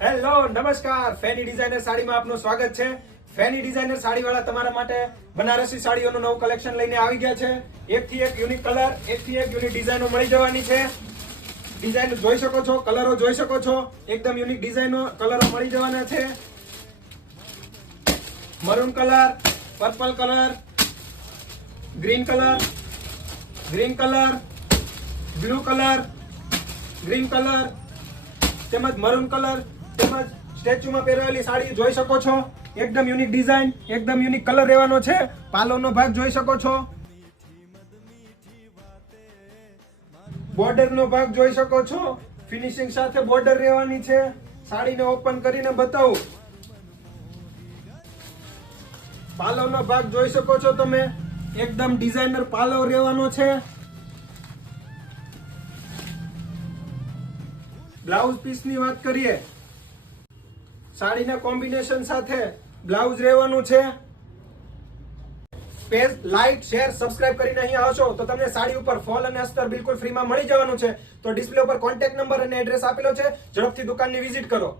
Hello નમસ્કાર, ફેની designer સાડીમાં આપનું સ્વાગત છે। ફેની ડિઝાઇનર સાડીવાળા તમારા માટે બનારસી સાડીઓનું નવું કલેક્શન લઈને આવી ગયા છે। એકથી એક યુનિક કલર, એકથી એક યુનિક ડિઝાઇનો મળી જવાની છે। ડિઝાઇન જોઈ શકો છો, કલરો જોઈ શકો છો, એકદમ યુનિક ડિઝાઇનો કલરો મળી જવાના છે। Maroon colour, purple colour, green colour, blue colour, green colour તેમજ મરૂન કલર તેમજ સ્ટેચ્યુમાં પહેરેલી સાડી જોઈ શકો છો। એકદમ યુનિક ડિઝાઇન, એકદમ યુનિક કલર રહેવાનો છે। પાલોનો ભાગ જોઈ શકો છો, બોર્ડરનો ભાગ જોઈ શકો છો, ફિનિશિંગ સાથે બોર્ડર રહેવાની છે। સાડીને ઓપન કરીને બતાવું, પાલોનો ભાગ જોઈ શકો છો તમે, એકદમ ડિઝાઇનર પાલો રહેવાનો છે। બ્લાઉઝ પીસની વાત કરીએ, સાડીના કોમ્બિનેશન સાથે બ્લાઉઝ રહેવાનું છે। પેજ લાઈક, શેર, સબસ્ક્રાઇબ કરીને અહીં આવશો તો તમને સાડી ઉપર ફોલ અને અસ્તર બિલકુલ ફ્રીમાં મળી જવાનું છે। તો ડિસ્પ્લે ઉપર કોન્ટેક્ટ નંબર અને એડ્રેસ આપેલો છે, ઝડપથી દુકાનની વિઝિટ કરો।